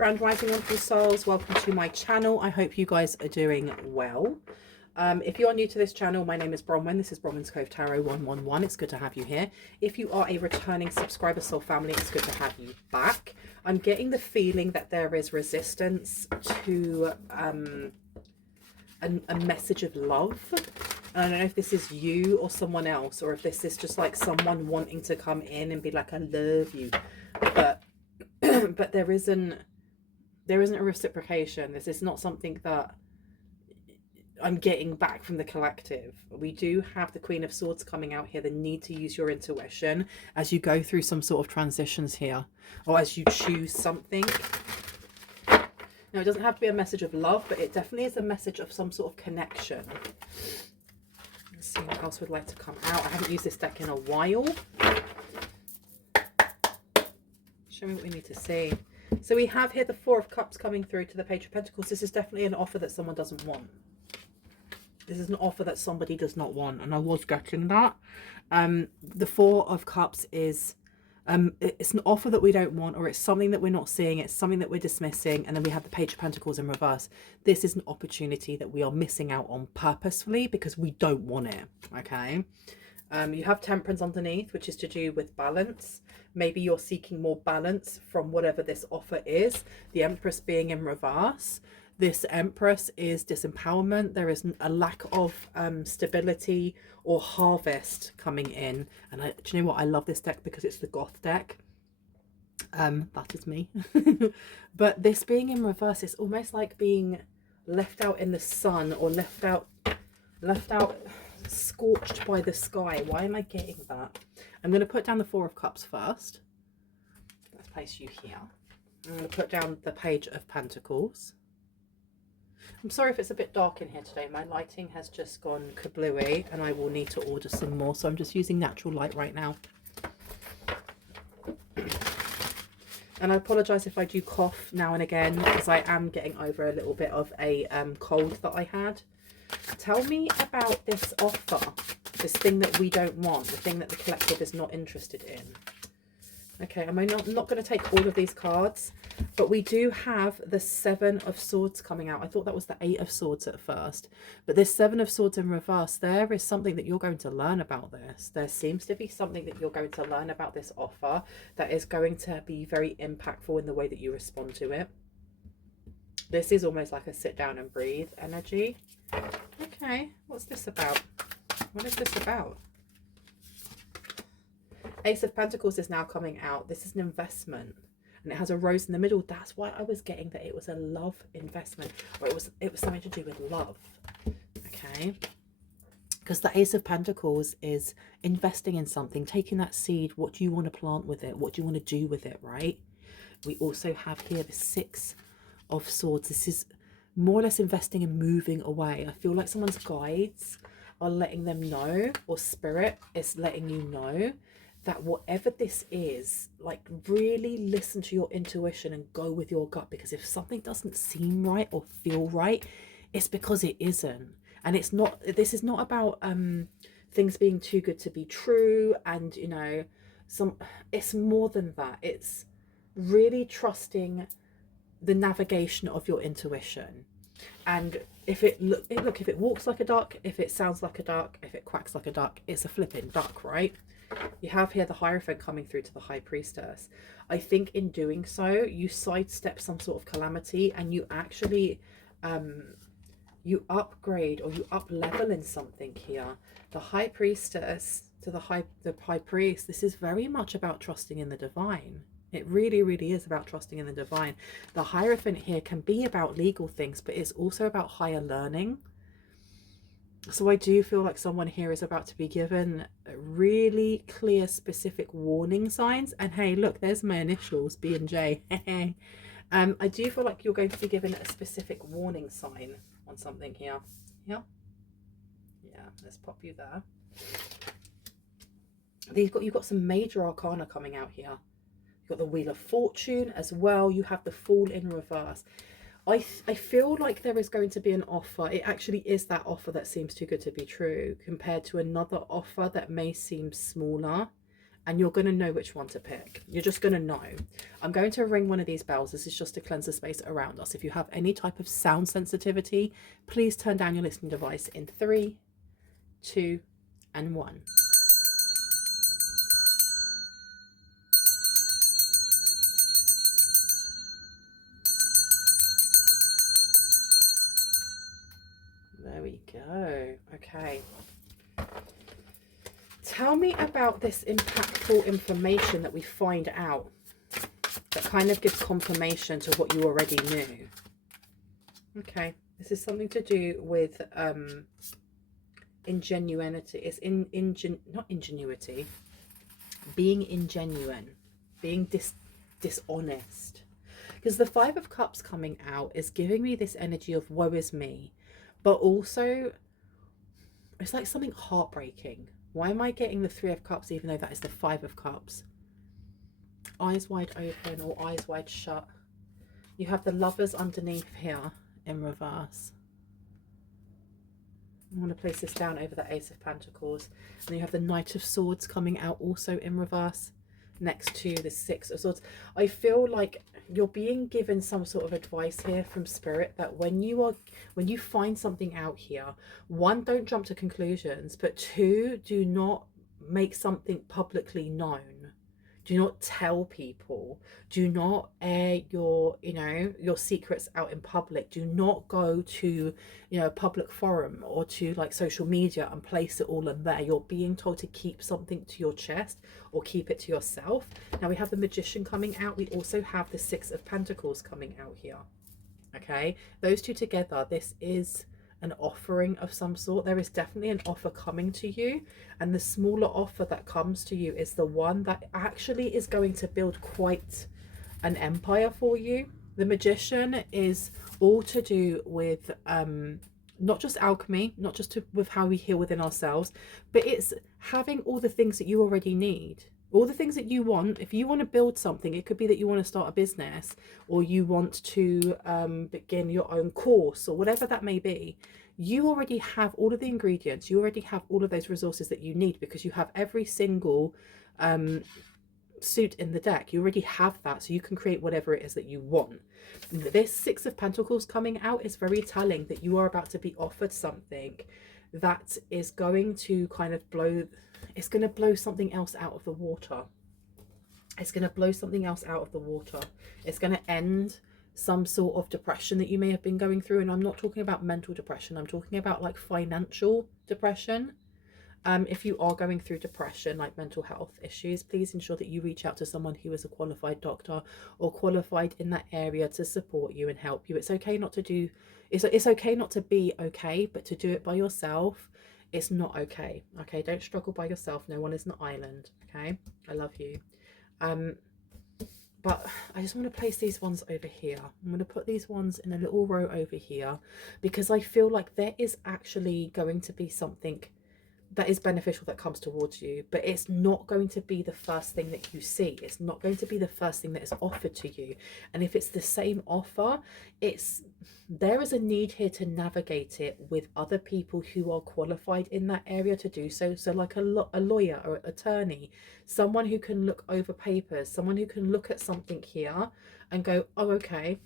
Grand Rising, wonderful souls. Welcome to my channel. I hope you guys are doing well. If you are new to this channel, my name is Bronwyn. This is Bronwyn's Cove Tarot 111. It's good to have you here. If you are a returning subscriber, soul family, it's good to have you back. I'm getting the feeling that there is resistance to a message of love. I don't know if this is you or someone else, or if this is just like someone wanting to come in and be like, I love you. But but there isn't a reciprocation. This is not something that I'm getting back from the collective. We do have the Queen of Swords coming out here. The need to use your intuition as you go through some sort of transitions here, or as you choose something. Now, it doesn't have to be a message of love, but it definitely is a message of some sort of connection. Let's see what else would like to come out. I haven't used this deck in a while. Show me what we need to see. So we have here the Four of Cups coming through to the Page of Pentacles. This is definitely an offer that someone doesn't want. This is an offer that somebody does not want, and I was getting that. The Four of Cups is it's an offer that we don't want, or it's something that we're not seeing, it's something that we're dismissing. And then we have the Page of Pentacles in reverse. This is an opportunity that we are missing out on purposefully because we don't want it. Okay. You have Temperance underneath, which is to do with balance. Maybe you're seeking more balance from whatever this offer is. The Empress being in reverse. This Empress is disempowerment. There is a lack of stability or harvest coming in. And do you know what? I love this deck because it's the Goth deck. That is me. But this being in reverse is almost like being left out in the sun, or left out scorched by the sky. Why am I getting that? I'm going to put down the Four of Cups first. Let's place you here. I'm going to put down the Page of Pentacles. I'm sorry if it's a bit dark in here today. My lighting has just gone kablooey and I will need to order some more. So I'm just using natural light right now. And I apologise if I do cough now and again, because I am getting over a little bit of a cold that I had. Tell me about this offer, this thing that we don't want, the thing that the collective is not interested in. Okay, I'm not going to take all of these cards, but we do have the Seven of Swords coming out. I thought that was the Eight of Swords at first, but this Seven of Swords in reverse, there is something that you're going to learn about this. There seems to be something that you're going to learn about this offer that is going to be very impactful in the way that you respond to it. This is almost like a sit down and breathe energy. Okay, what's this about? What is this about? Ace of Pentacles is now coming out. This is an investment, and it has a rose in the middle. That's why I was getting that it was a love investment, or it was something to do with love. Okay, because the Ace of Pentacles is investing in something, taking that seed. What do you want to plant with it? What do you want to do with it, right? We also have here the Six of Swords. This is more or less investing and moving away. I feel like someone's guides are letting them know, or spirit is letting you know, that whatever this is, like, really listen to your intuition and go with your gut, because if something doesn't seem right or feel right, it's because it isn't. And it's not, this is not about things being too good to be true, and you know, it's more than that. It's really trusting the navigation of your intuition. And if it walks like a duck, if it sounds like a duck, if it quacks like a duck, it's a flipping duck, right? You have here the Hierophant coming through to the High Priestess. I think in doing so, you sidestep some sort of calamity, and you actually you upgrade, or you up level in something here. The High Priestess to the High Priest, this is very much about trusting in the divine. It really, really is about trusting in the divine. The Hierophant here can be about legal things, but it's also about higher learning. So I do feel like someone here is about to be given really clear, specific warning signs. And hey, look, there's my initials, B and J. I do feel like you're going to be given a specific warning sign on something here. Yeah. Yeah, let's pop you there. You've got some major arcana coming out here. You've got the Wheel of Fortune as well. You have the Fool in reverse. I feel like there is going to be an offer. It actually is that offer that seems too good to be true, compared to another offer that may seem smaller and you're going to know which one to pick. You're just going to know. I'm going to ring one of these bells. This is just to cleanse the space around us. If you have any type of sound sensitivity, please turn down your listening device in 3, 2, and 1. There we go. Okay. Tell me about this impactful information that we find out that kind of gives confirmation to what you already knew. Okay. This is something to do with ingenuity. It's not ingenuity. Being ingenuine. Being dishonest. Because the 5 of Cups coming out is giving me this energy of woe is me. But also, it's like something heartbreaking. Why am I getting the 3 of Cups even though that is the 5 of Cups? Eyes wide open or eyes wide shut. You have the Lovers underneath here in reverse. I'm going to place this down over the Ace of Pentacles. And you have the Knight of Swords coming out also in reverse next to the 6 of Swords. I feel like you're being given some sort of advice here from Spirit that when you find something out here, 1, don't jump to conclusions, but 2, do not make something publicly known. Do not tell people. Do not air your secrets out in public. Do not go to, a public forum or to like social media and place it all in there. You're being told to keep something to your chest or keep it to yourself. Now we have the Magician coming out. We also have the 6 of Pentacles coming out here. Okay, those two together, this is an offering of some sort. There is definitely an offer coming to you, and the smaller offer that comes to you is the one that actually is going to build quite an empire for you. The Magician is all to do with not just alchemy, not just with how we heal within ourselves, but it's having all the things that you already need. All the things that you want. If you want to build something, it could be that you want to start a business, or you want to begin your own course, or whatever that may be. You already have all of the ingredients. You already have all of those resources that you need, because you have every single suit in the deck. You already have that, so you can create whatever it is that you want. This 6 of Pentacles coming out is very telling that you are about to be offered something that is going to kind of blow. It's going to blow something else out of the water. It's going to blow something else out of the water. It's going to end some sort of depression that you may have been going through. And I'm not talking about mental depression. I'm talking about like financial depression. If you are going through depression, like mental health issues, please ensure that you reach out to someone who is a qualified doctor or qualified in that area to support you and help you. It's okay not to do, it's okay not to be okay, but to do it by yourself, it's not okay. Okay, don't struggle by yourself. No one is an island. Okay, I love you. But I just want to place these ones over here. I'm going to put these ones in a little row over here, because I feel like there is actually going to be something that is beneficial that comes towards you, but it's not going to be the first thing that you see. It's not going to be the first thing that is offered to you. And if it's the same offer, there is a need here to navigate it with other people who are qualified in that area to do so. So like a lawyer or an attorney, someone who can look over papers, someone who can look at something here and go, oh, okay,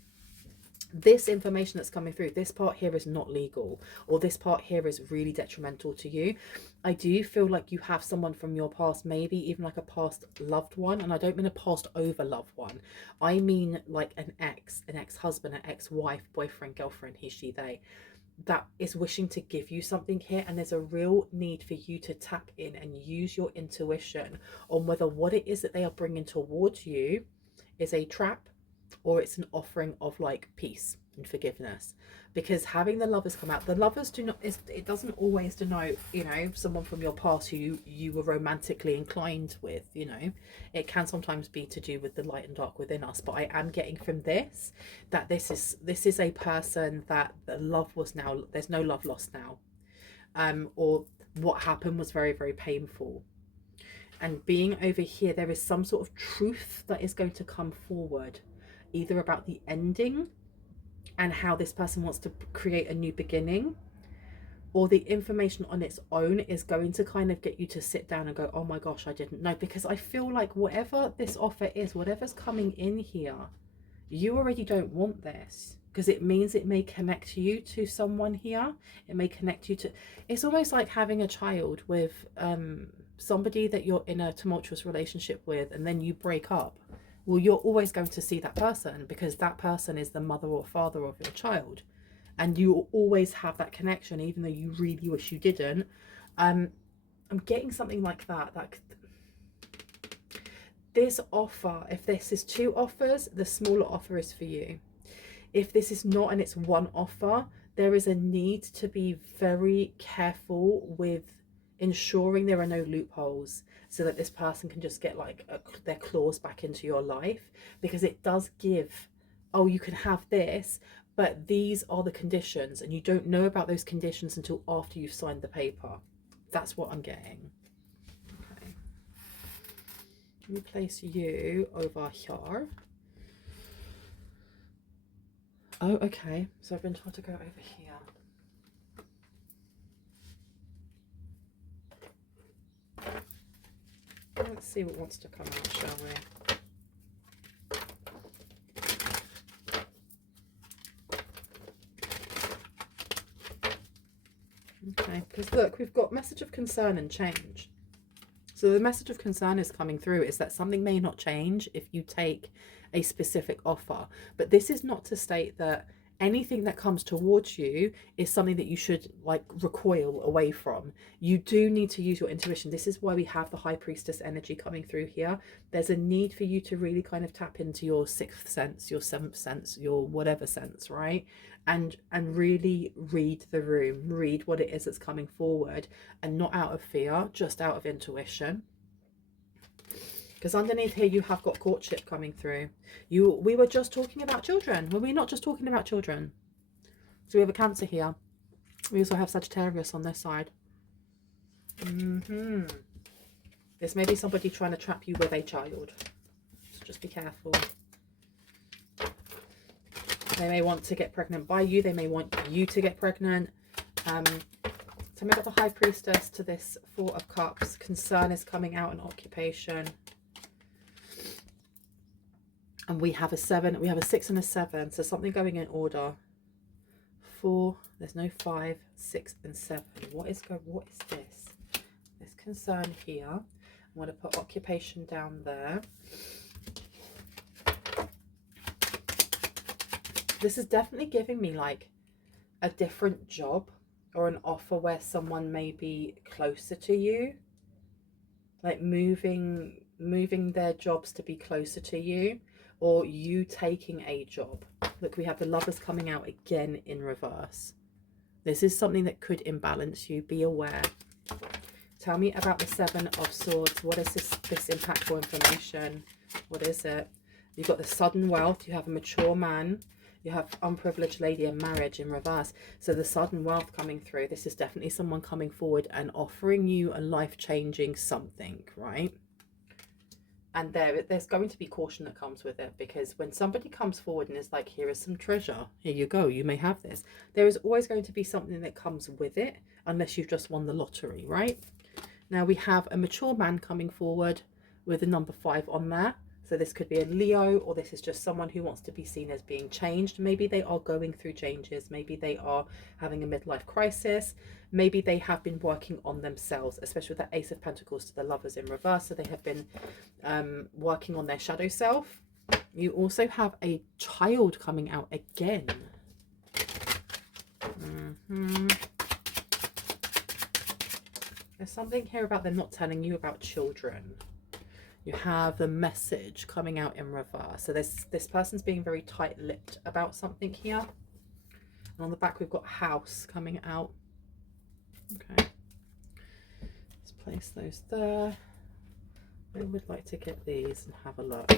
this information that's coming through, this part here is not legal, or this part here is really detrimental to you. I do feel like you have someone from your past, maybe even like a past loved one, and I don't mean a past over loved one. I mean like an ex-husband, an ex-wife, boyfriend, girlfriend, he, she, they, that is wishing to give you something here, and there's a real need for you to tap in and use your intuition on whether what it is that they are bringing towards you is a trap, or it's an offering of like peace and forgiveness. Because having the Lovers come out, the Lovers do not, it doesn't always denote, someone from your past who you were romantically inclined with. It can sometimes be to do with the light and dark within us. But I am getting from this that this is a person that the love was now, there's no love lost now, or what happened was very, very painful. And being over here, there is some sort of truth that is going to come forward, either about the ending and how this person wants to create a new beginning, or the information on its own is going to kind of get you to sit down and go, oh my gosh, I didn't know. Because I feel like whatever this offer is, whatever's coming in here, you already don't want this, because it means it may connect you to someone here. It may connect you to, it's almost like having a child with somebody that you're in a tumultuous relationship with, and then you break up. Well, you're always going to see that person, because that person is the mother or father of your child, and you always have that connection, even though you really wish you didn't. I'm getting something like that. This offer, if this is 2 offers, the smaller offer is for you. If this is not and it's 1 offer, there is a need to be very careful with ensuring there are no loopholes, so that this person can just get like their claws back into your life, because it does give, oh, you can have this, but these are the conditions, and you don't know about those conditions until after you've signed the paper. That's what I'm getting. Okay. Let me place you over here. Oh, okay. So I've been told to go over here. Let's see what wants to come out, shall we? Okay, because look, we've got message of concern and change. So the message of concern is coming through is that something may not change if you take a specific offer. But this is not to state that anything that comes towards you is something that you should like recoil away from. You do need to use your intuition. This is why we have the High Priestess energy coming through here. There's a need for you to really kind of tap into your 6th sense, your 7th sense, your whatever sense, right? And really read the room, read what it is that's coming forward, and not out of fear, just out of intuition. Because underneath here you have got courtship coming through. We were just talking about children. Were we not just talking about children? So we have a Cancer here. We also have Sagittarius on this side. This may be somebody trying to trap you with a child. So just be careful. They may want to get pregnant by you. They may want you to get pregnant. So we've got the High Priestess to this 4 of Cups. Concern is coming out in occupation. And we have a 7. We have a 6 and a 7. So something going in order. 4. There's no 5, 6 and 7. What is this? This concern here. I'm going to put occupation down there. This is definitely giving me like a different job or an offer where someone may be closer to you, like moving their jobs to be closer to you, or you taking a job. Look, we have the Lovers coming out again in reverse. This is something that could imbalance you. Be aware. Tell me about the 7 of Swords. What is this impactful information? What is it? You've got the sudden wealth. You have a mature man. You have unprivileged lady and marriage in reverse. So the sudden wealth coming through. This is definitely someone coming forward and offering you a life-changing something, right? And there's going to be caution that comes with it, because when somebody comes forward and is like, here is some treasure, here you go, you may have this, there is always going to be something that comes with it, unless you've just won the lottery, right? Now we have a mature man coming forward with the number 5 on there. So this could be a Leo, or this is just someone who wants to be seen as being changed. Maybe they are going through changes. Maybe they are having a midlife crisis. Maybe they have been working on themselves, especially with the Ace of Pentacles to the Lovers in reverse. So they have been working on their shadow self. You also have a child coming out again. There's something here about them not telling you about children. You have the message coming out in reverse. So this person's being very tight-lipped about something here. And on the back, we've got house coming out. Okay. Let's place those there. I would like to get these and have a look.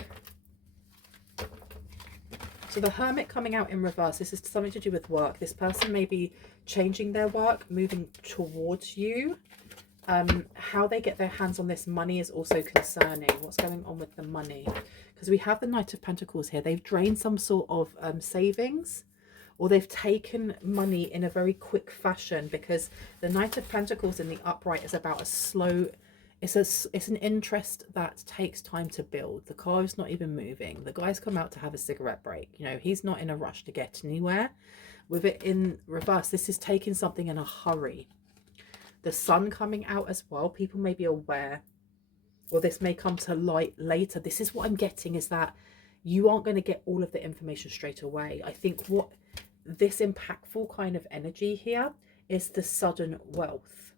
So the Hermit coming out in reverse. This is something to do with work. This person may be changing their work, moving towards you. How they get their hands on this money is also concerning. What's going on with the money? Because we have the Knight of Pentacles here. They've drained some sort of savings, or they've taken money in a very quick fashion, because the Knight of Pentacles in the upright is about a slow, it's an interest that takes time to build. The car is not even moving. The guy's come out to have a cigarette break. You know, he's not in a rush to get anywhere. With it in reverse, this is taking something in a hurry. The sun coming out as well. People may be aware, or this may come to light later. This is what I'm getting, is that you aren't going to get all of the information straight away. I think what this impactful kind of energy here is the sudden wealth.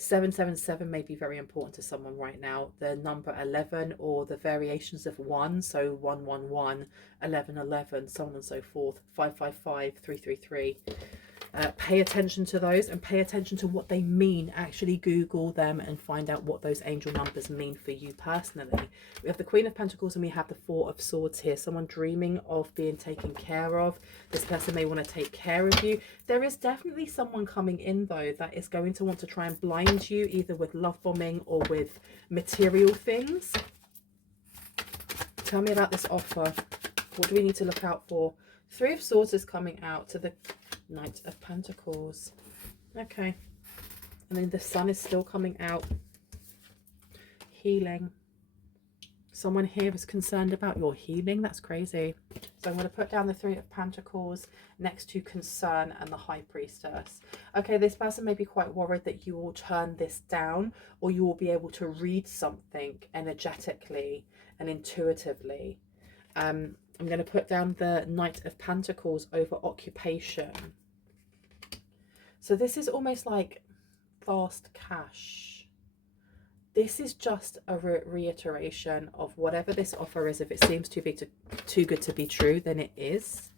777 may be very important to someone right now. The number 11, or the variations of 1, so 111, 1111, so on and so forth, 555, 333. Pay attention to those, and pay attention to what they mean. Actually Google them and find out what those angel numbers mean for you personally. We have the Queen of Pentacles and we have the Four of Swords here. Someone dreaming of being taken care of. This person may want to take care of you. There is definitely someone coming in though that is going to want to try and blind you, either with love bombing or with material things. Tell me about this offer. What do we need to look out for? Three of Swords is coming out to the Knight of Pentacles. Okay. And then the Sun is still coming out. Healing. Someone here is concerned about your healing. That's crazy. So I'm going to put down the Three of Pentacles next to concern and the High Priestess. Okay, this person may be quite worried that you will turn this down, or you will be able to read something energetically and intuitively. I'm going to put down the Knight of Pentacles over occupation. So this is almost like fast cash. This is just a reiteration of whatever this offer is. If it seems too big too good to be true, then it is.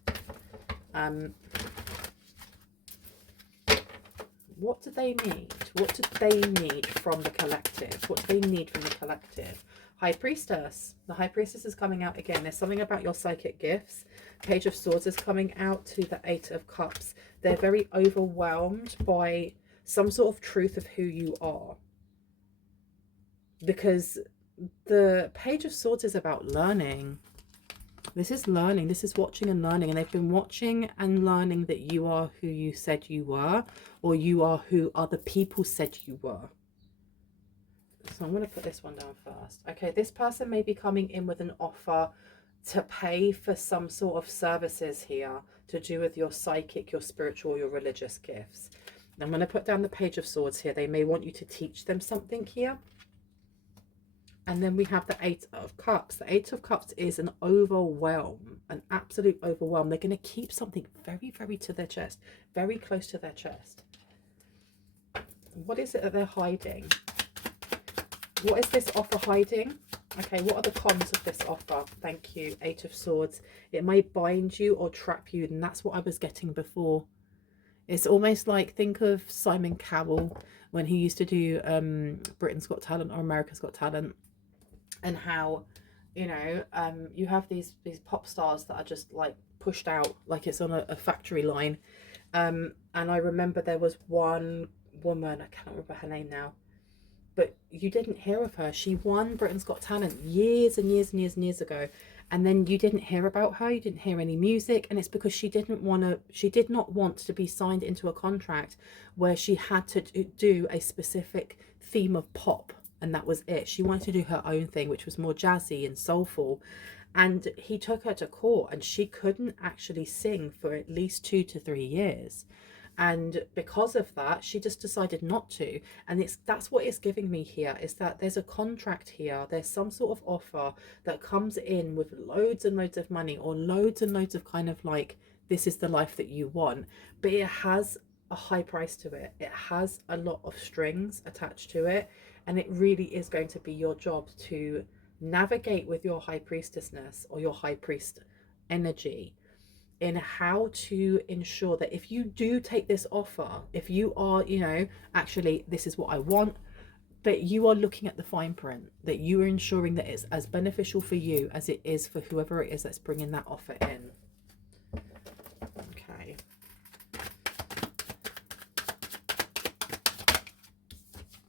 What do they need? What do they need from the collective? What do they need from the collective? High Priestess. The High Priestess is coming out again. There's something about your psychic gifts. Page of Swords is coming out to the Eight of Cups. They're very overwhelmed by some sort of truth of who you are. Because the Page of Swords is about learning. This is learning. This is watching and learning. And they've been watching and learning that you are who you said you were, or you are who other people said you were. So I'm going to put this one down first. Okay, this person may be coming in with an offer to pay for some sort of services here to do with your psychic, your spiritual, your religious gifts. I'm going to put down the Page of Swords here. They may want you to teach them something here. And then we have the Eight of Cups. The Eight of Cups is an overwhelm, an absolute overwhelm. They're going to keep something very, very to their chest, very close to their chest. What is it that they're hiding? What is this offer hiding? Okay, what are the cons of this offer? Thank you. Eight of Swords. It may bind you or trap you, and that's what I was getting before. It's almost like, think of Simon Cowell when he used to do Britain's Got Talent or America's Got Talent, and how, you know, you have these pop stars that are just like pushed out like it's on a factory line. And I remember there was one woman, I can't remember her name now, but you didn't hear of her. She won Britain's Got Talent years and years and years and years ago, and then you didn't hear about her. You didn't hear any music, and it's because she did not want to be signed into a contract where she had to do a specific theme of pop, and that was it. She wanted to do her own thing, which was more jazzy and soulful. And he took her to court, and she couldn't actually sing for at least 2 to 3 years. And because of that, she just decided not to. And that's what it's giving me here, is that there's a contract here. There's some sort of offer that comes in with loads and loads of money, or loads and loads of kind of like, this is the life that you want. But it has a high price to it. It has a lot of strings attached to it. And it really is going to be your job to navigate with your high priestessness or your high priest energy in how to ensure that if you do take this offer, if you are, you know, actually this is what I want, but you are looking at the fine print, that you are ensuring that it's as beneficial for you as it is for whoever it is that's bringing that offer in. Okay.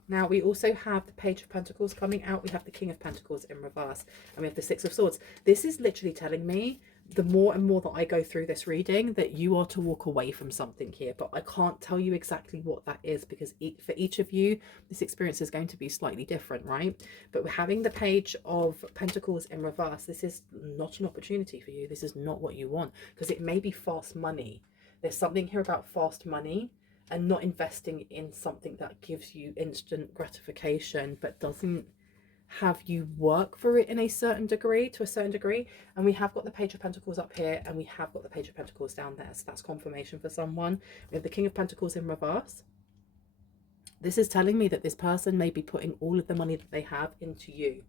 Now we also have the Page of Pentacles coming out. We have the King of Pentacles in reverse, and we have the Six of Swords. This is literally telling me the more and more that I go through this reading, that you are to walk away from something here, but I can't tell you exactly what that is, because for each of you, this experience is going to be slightly different, right? But we're having the Page of Pentacles in reverse. This is not an opportunity for you. This is not what you want, because it may be fast money. There's something here about fast money and not investing in something that gives you instant gratification, but doesn't have you work for it in a certain degree, to a certain degree. And we have got the Page of Pentacles up here, and we have got the Page of Pentacles down there, so that's confirmation for someone. We have the King of Pentacles in reverse. This is telling me that this person may be putting all of the money that they have into you.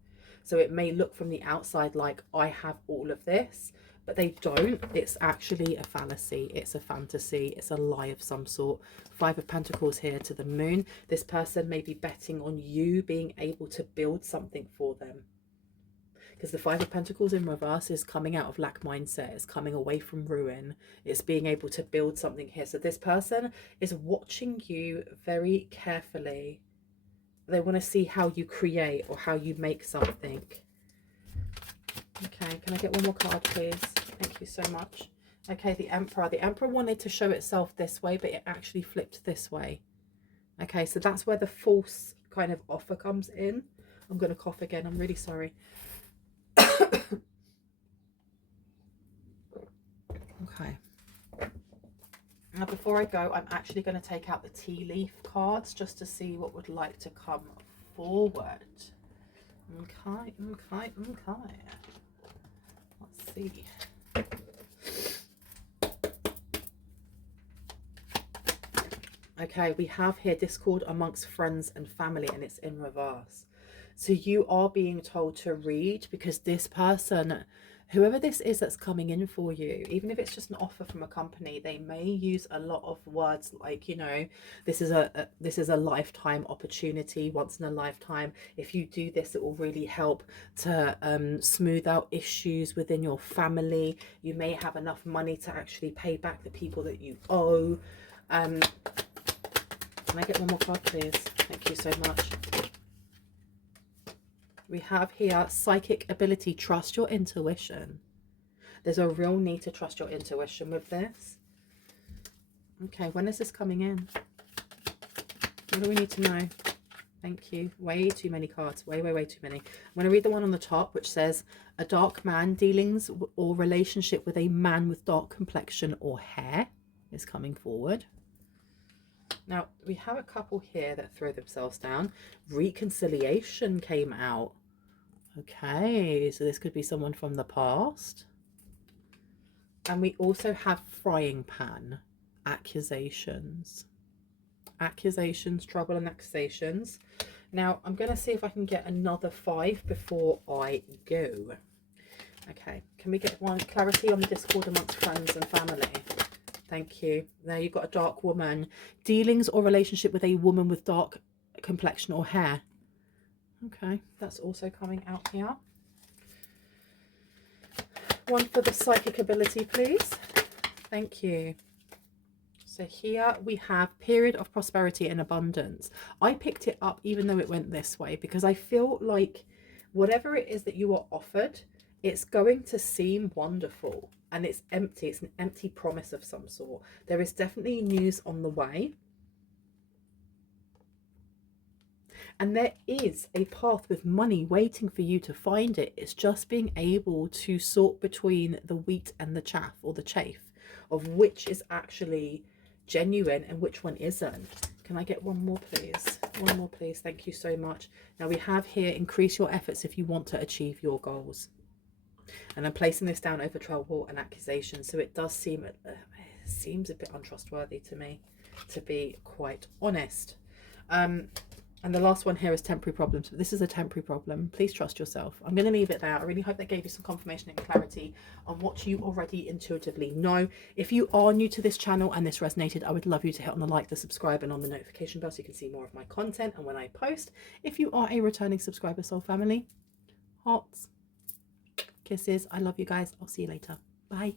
So it may look from the outside like I have all of this, but they don't. It's actually a fallacy. It's a fantasy. It's a lie of some sort. Five of Pentacles here to the Moon. This person may be betting on you being able to build something for them. Because the Five of Pentacles in reverse is coming out of lack mindset. It's coming away from ruin. It's being able to build something here. So this person is watching you very carefully. They want to see how you create or how you make something. Okay, can I get one more card, please? Thank you so much. Okay, the Emperor. The Emperor wanted to show itself this way, but it actually flipped this way. Okay, so that's where the false kind of offer comes in. I'm going to cough again. I'm really sorry. Okay. Now, before I go, I'm actually going to take out the tea leaf cards just to see what would like to come forward. Okay, okay, okay. Let's see. Okay, we have here discord amongst friends and family, and it's in reverse. So you are being told to read, because this person, whoever this is that's coming in for you, even if it's just an offer from a company, they may use a lot of words like, you know, this is a lifetime opportunity, once in a lifetime. If you do this, it will really help to smooth out issues within your family. You may have enough money to actually pay back the people that you owe. Can I get one more card, please? Thank you so much. We have here psychic ability. Trust your intuition. There's a real need to trust your intuition with this. Okay, when is this coming in? What do we need to know? Thank you. Way too many cards. Way too many. I'm going to read the one on the top, which says, a dark man, dealings or relationship with a man with dark complexion or hair is coming forward. Now, we have a couple here that throw themselves down. Reconciliation came out. Okay, so this could be someone from the past. And we also have frying pan. Accusations. Accusations, trouble and accusations. Now, I'm going to see if I can get another 5 before I go. Okay, can we get one clarity on the discord amongst friends and family? Thank you. There, you've got a dark woman. Dealings or relationship with a woman with dark complexion or hair. Okay, that's also coming out here. One for the psychic ability, please. Thank you. So here we have period of prosperity and abundance. I picked it up even though it went this way, because I feel like whatever it is that you are offered, it's going to seem wonderful. And it's empty. It's an empty promise of some sort. There is definitely news on the way. And there is a path with money waiting for you to find it. It's just being able to sort between the wheat and the chaff, or the chaff, of which is actually genuine and which one isn't. Can I get one more, please? One more, please. Thank you so much. Now we have here, increase your efforts if you want to achieve your goals. And I'm placing this down over trouble and accusation, so it does seem it seems a bit untrustworthy to me, to be quite honest. And the last one here is temporary problems. This is a temporary problem. Please trust yourself. I'm going to leave it there. I really hope that gave you some confirmation and clarity on what you already intuitively know. If you are new to this channel and this resonated, I would love you to hit on the like, the subscribe, and on the notification bell so you can see more of my content and when I post. If you are a returning subscriber, soul family, hearts, kisses. I love you guys. I'll see you later. Bye.